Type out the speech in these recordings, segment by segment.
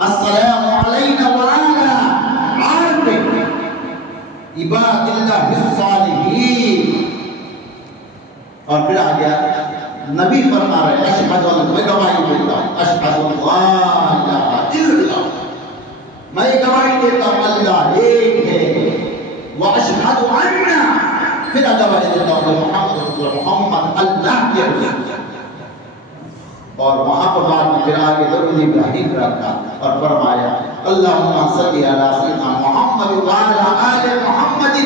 السلام علینا وعلا عباد اللہ الصالحین. اور پھر آ گیا نبی فرما رہے اشہد ان میں گواہی دیتا ہوں اشہد اللہ الہ الا اللہ میں گواہی دیتا ہوں اللہ ایک ہے واشہد ان پھر گواہی دیتا ہوں محمد اللہ کے رسول. اور وہاں پر بعد میں پھر آگے درود ابراہیم رکھا اور فرمایا اللہم صلی علی سیدنا محمد وعلی آل محمد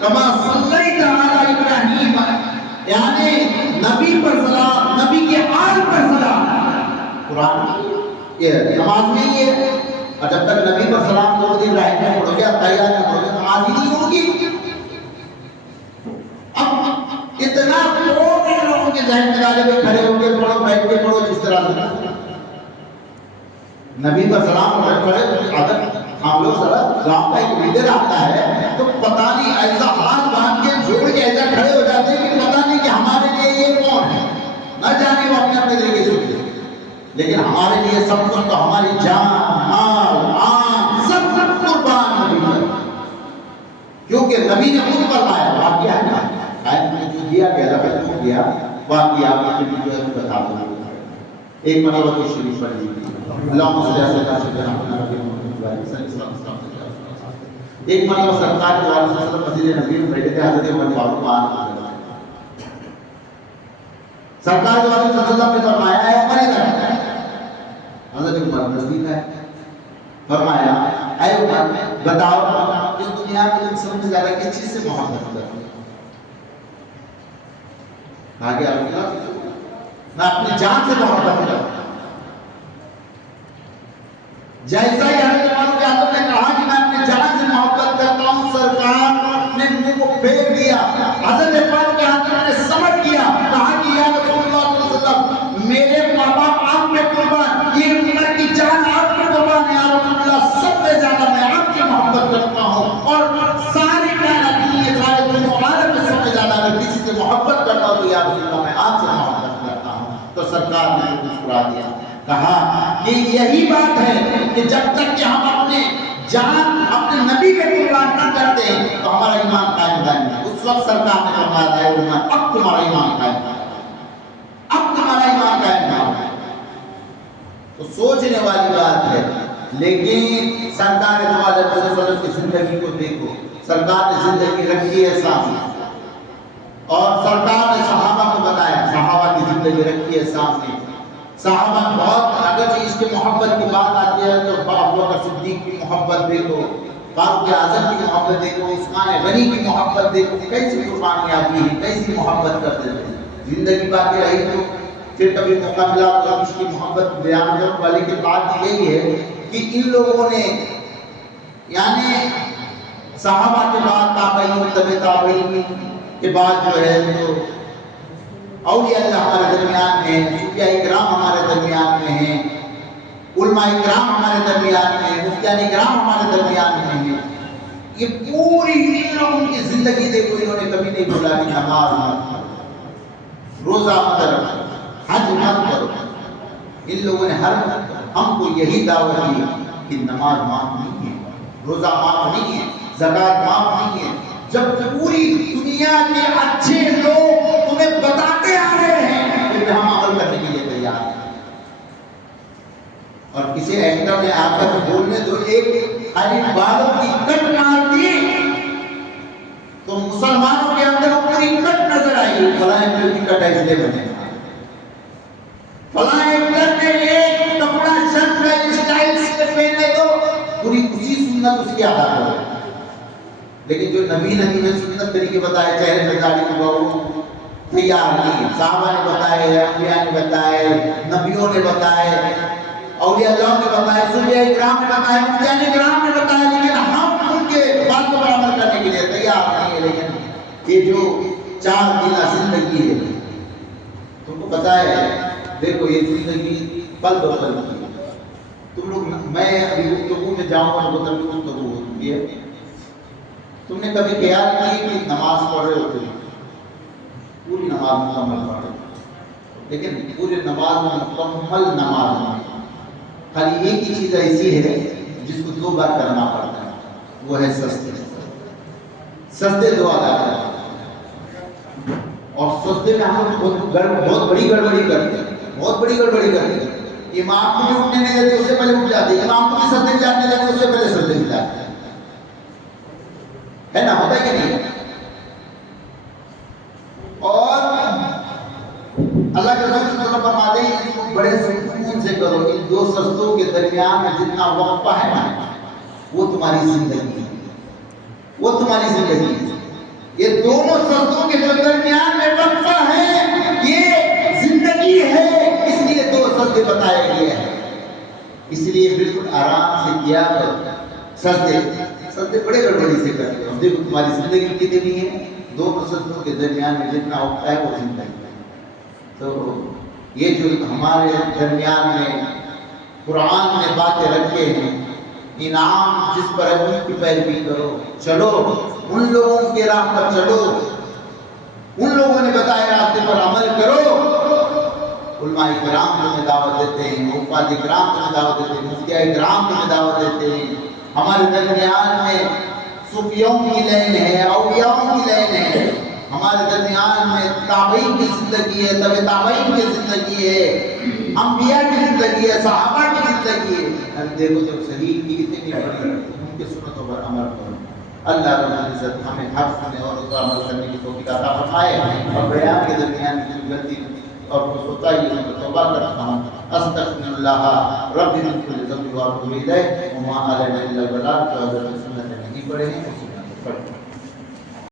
کما صلیت علی ابراہیم. یعنی نبی پر سلام، نبی کے آل پر سلام. قرآن یہ نماز نہیں ہے اور جب تک نبی پر سلام درود ابراہیم میں پڑھو گے تیار میں پڑھو گے نماز ہی نہیں ہوگی. اب اتنا لوگوں کے ذہن میں ڈالے ہوئے کھڑے ہو کے پڑھو بیٹھ کے پڑھو جس طرح سے نبی پر سلام پڑھے. اگر ہم لوگ ذرا گاؤں کا ایک لیڈر آتا ہے تو پتہ نہیں ایسا ہاتھ باندھ کے جوڑ کے ایسا کھڑے ہو جاتے ہیں کہ پتہ نہیں کہ ہمارے لیے یہ کون ہے. نہ جانے وہ اپنے اپنے طریقے سے ہوتے ہیں لیکن ہمارے لیے سب کچھ تو ہماری جان مال آن سب قربان نبی پر. کیونکہ نبی نے خود فرمایا واقعہ ہے آیت میں جو دیا کہ اللہ کا جو دیا واقعہ آپ کے جو ہے بتا دوں. ایک مرتبہ کی شریف پڑھ لیجیے اللہم صلی اللہ علیہ وسلم. ایک مرتبہ سرکار جو علیہ وسلم مسجد نبی میں بیٹھے تھے حضرت عمر فاروق عنہ سرکار جو علیہ وسلم نے فرمایا ہے عمر ادھر. حضرت عمر نزدیک ہے. فرمایا اے عمر بتاؤ اس دنیا میں تم سب سے زیادہ کس چیز سے محبت کرتے ہو؟ آگے اللہ میں اپنی جان سے محبت کرتا ہوں. جیسا ہی حضرت عمر کے آدم نے کہا کہ میں اپنی جان سے محبت کرتا ہوں سرکار نے منہ کو پھیر دیا. حضرت عمر کے آدم نے سمجھ گیا کہا کہ یا رسول اللہ صلی اللہ علیہ وسلم میرے ماں باپ آپ پہ قربان یہ عمر کی جان آپ پہ قربان ہے. یا رسول اللہ سب سے زیادہ میں آپ کی محبت کرتا ہوں اور ساری کائنات کی سارے دنیا عالم میں سب سے زیادہ اگر کسی سے محبت کرتا ہوں تو یا رسول اللہ میں آپ سے محبت کرتا ہوں. تو سرکار نے مسکرا دیا کہا کہ یہی بات ہے کہ جب تک کہ ہم اپنے جان اپنے نبی کے قربان نہ کرتے ہیں تو ہمارا ایمان قائم نہیں ہے. اس وقت سرکار نے فرمایا ہے اب تمہارا ایمان قائم ہے اب تمہارا ایمان قائم ہے. تو سوچنے والی بات ہے. لیکن سرکار دو علیہ وسلم کی زندگی کو دیکھو. سرکار نے زندگی رکھی ہے سامنے اور سرکار نے صحابہ کو بتایا صحابہ کی زندگی رکھی ہے سامنے. صحابہ بہت اگر اس کے محبت کی بات آتی ہے تو ابو بکر صدیق کی محبت دیکھو فاروق اعظم کی محبت دیکھو عثمان غنی کی محبت دیکھو کیسی قربانیاں دی ہیں کیسی محبت کرتے تھے. زندگی باقی رہی تو پھر کبھی موقع ملا تو اس کی محبت بیان کرنے والے کی بات یہی ہے کہ ان لوگوں نے یعنی صحابہ کے بعد تابعین تبع تابعین کے بعد جو ہے تو اولیاء اللہ ہمارے درمیان میں ہیں صوفیاء اکرام ہمارے درمیان میں ہیں علماء اکرام ہمارے درمیان میں ہیں مفتیان اکرام ہمارے درمیان میں ہیں. یہ پوری ان لوگوں کی زندگی دیکھو انہوں نے کبھی نہیں بولا کہ نماز مت کرو روزہ مت رکھو حج مت کرو. ان لوگوں نے ہر ہم کو یہی دعوت دی کہ نماز معاف نہیں ہے روزہ معاف نہیں ہے زکوٰۃ معاف نہیں ہے. جب پوری دنیا کے اچھے لوگ تمہیں بتاتے آ رہے ہیں پھر ہم عمل کرنے کے لیے تیار ہیں. اور کسی ایکٹر نے آپ کا بولنے دو ایک خالی بالوں کی کٹ مار دی تو مسلمانوں کے اندر وہ پوری کٹ نظر آئی فلاں ایکٹر کی کٹ اس لیے بنے فلاں ایکٹر نے ایک کپڑا شرٹ کا اسٹائل سے پہنے تو پوری اسی سنت اس کی ادا کرو. لیکن جو نبی نے سنت طریقے بتائے چہرے پہ داڑھی کو تیار نہیں. صحابہ نے بتائے انبیاء نے بتائے نبیوں نے بتائے اولیاء اللہ نے بتائے صوفیاء اکرام نے بتائے مفتیان اکرام نے بتائے لیکن ہم ان کے باتوں پر عمل کرنے کے لیے تیار نہیں ہے. لیکن یہ جو 4 دن زندگی ہے تم کو پتہ ہے دیکھو یہ زندگی پل بہ پل کی ہے. تم لوگ میں ابھی گفتگو میں جاؤں گا تو گفتگو ہوتی ہے. تم نے کبھی خیال کی کہ نماز پڑھ رہے ہوتے پوری نماز مکمل پڑھ رہے لیکن پوری نماز میں مکمل نماز نہیں خالی ایک ہی چیز ایسی ہے جس کو 2 بار کرنا پڑتا ہے، وہ ہے سجدے۔ سجدے 2 ادا کرتے، اور سجدے میں ہم بہت بڑی گڑبڑی کرتے ہیں، بہت بڑی گڑبڑی کرتے ہیں۔ امام کو بھی اٹھنے نہیں دیتے، اس سے پہلے اٹھ جاتے ہیں، امام کو بھی سجدے میں جانے دیتے، اس سے پہلے سجدے میں جاتے ہیں، ہے نا؟ ہوتا ہے کہ نہیں؟ اور اللہ کے رسول صلی اللہ علیہ وسلم فرماتے ہیں اس کو بڑے سکون سے کرو، ان 2 سجدوں کے درمیان میں جتنا وقفہ ہے نا وہ تمہاری زندگی ہے، وہ تمہاری زندگی ہے۔ یہ دونوں سجدوں کے جو درمیان میں وقفہ ہے یہ زندگی ہے، اس لیے 2 سجدے بتائے گئے ہیں۔ اس لیے بالکل آرام سے کیا کرو سجدے بڑے گڑبڑی سے کرتے ہو۔ دیکھو تمہاری زندگی کتنی ہے، 2 سجدوں کے درمیان میں جتنا وقفہ ہے وہ زندگی ہے۔ تو یہ جو ہمارے درمیان میں قرآن نے باتیں رکھے ہیں، انعام جس پر ہے ان کی پیروی کرو، چلو ان لوگوں کے راہ پر چلو، ان لوگوں نے بتائے راستے پر عمل کرو۔ علماء کرام تمہیں دعوت دیتے ہیں، حفاظ کرام تمہیں دعوت دیتے ہیں، مفتیاء کرام تمہیں دعوت دیتے ہیں۔ ہمارے درمیان میں صوفیوں کی لین ہے، اولیاء کی لین ہے، ہمارے درمیان میں تابعین کی زندگی ہے، تبع تابعین کی زندگی ہے، انبیاء کی زندگی ہے، صحابہ کی زندگی ہے۔ دیکھو جب صحیح کی اتنی بڑی ان کے سنتوں پر عمل کرو۔ اللہ رب العزت ہمیں حق سنے اور اس پر عمل کرنے کی توفیق عطا فرمائے، اور بیان کے درمیان کی غلطی اور کچھ ہوتا ہی میں توبہ کرتا ہوں۔ استغفر اللہ رب من کل ذنب واتوب الیہ وما علینا الا البلاغ۔ تو اگر سنت نہیں پڑھے ہیں تو سنت پڑھیں۔